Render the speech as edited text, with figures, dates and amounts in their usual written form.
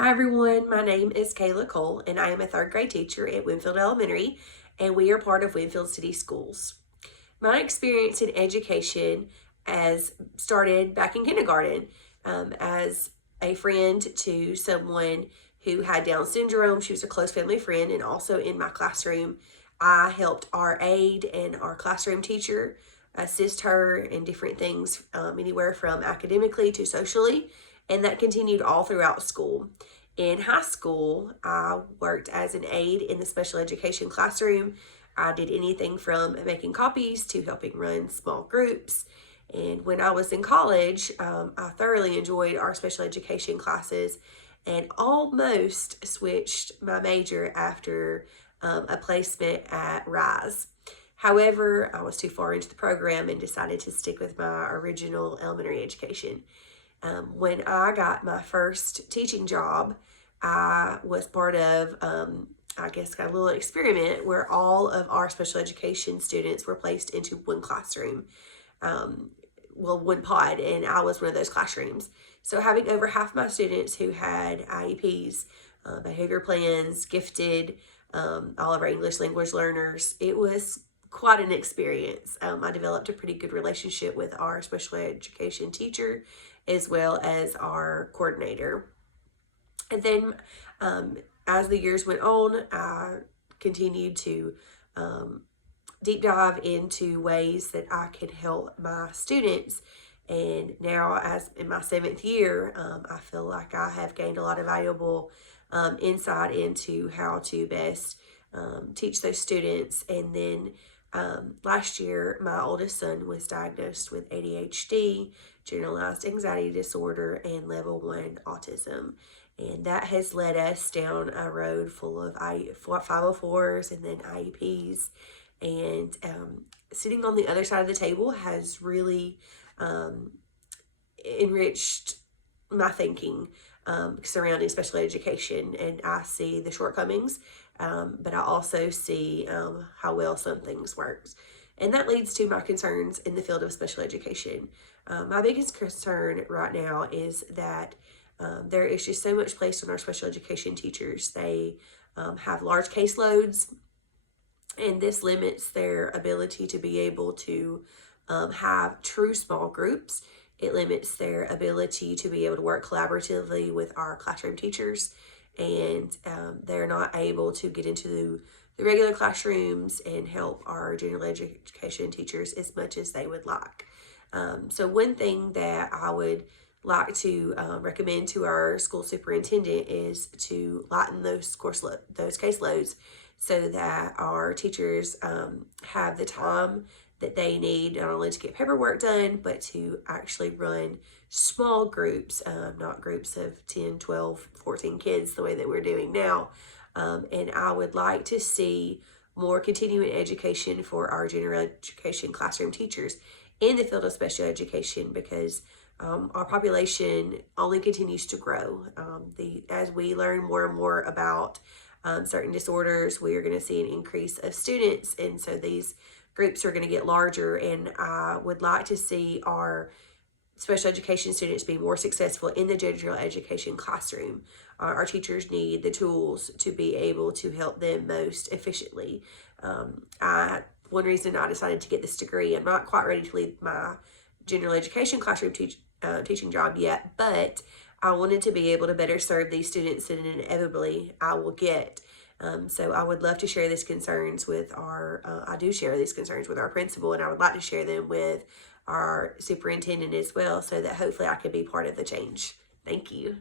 Hi everyone, my name is K.Cole and I am a third grade teacher at Winfield Elementary, and we are part of Winfield City Schools. My experience in education has started back in kindergarten as a friend to someone who had Down syndrome. She was a close family friend, and also in my classroom I helped our aide and our classroom teacher assist her in different things, anywhere from academically to socially, and that continued all throughout school. In high school, I worked as an aide in the special education classroom. I did anything from making copies to helping run small groups. And when I was in college, I thoroughly enjoyed our special education classes and almost switched my major after a placement at Rise. However, I was too far into the program and decided to stick with my original elementary education. When I got my first teaching job, I was part of, I guess, kind of a little experiment where all of our special education students were placed into one classroom, one pod, and I was one of those classrooms. So having over half my students who had IEPs, behavior plans, gifted, all of our English language learners, it was quite an experience. I developed a pretty good relationship with our special education teacher as well as our coordinator. And then as the years went on, I continued to deep dive into ways that I could help my students. And now, as in my 7th year, I feel like I have gained a lot of valuable insight into how to best teach those students. And then last year, my oldest son was diagnosed with ADHD, generalized anxiety disorder, and level 1 autism. And that has led us down a road full of 504s and then IEPs. And sitting on the other side of the table has really enriched my thinking surrounding special education. And I see the shortcomings, but I also see how well some things work. And that leads to my concerns in the field of special education. My biggest concern right now is that there is just so much placed on our special education teachers. They have large caseloads, and this limits their ability to be able to have true small groups. It limits their ability to be able to work collaboratively with our classroom teachers, and they're not able to get into the regular classrooms and help our general education teachers as much as they would like. So one thing that I would like to recommend to our school superintendent is to lighten those caseloads so that our teachers have the time that they need, not only to get paperwork done, but to actually run small groups, not groups of 10, 12, 14 kids the way that we're doing now. And I would like to see more continuing education for our general education classroom teachers in the field of special education, because our population only continues to grow. As we learn more and more about certain disorders, we are going to see an increase of students, and so these groups are going to get larger. And I would like to see our special education students be more successful in the general education classroom. Our teachers need the tools to be able to help them most efficiently. One reason I decided to get this degree, I'm not quite ready to leave my general education classroom teaching job yet, but I wanted to be able to better serve these students, and inevitably I will get. So I would love to share these concerns with I do share these concerns with our principal, and I would like to share them with our superintendent as well, so that hopefully I could be part of the change. Thank you.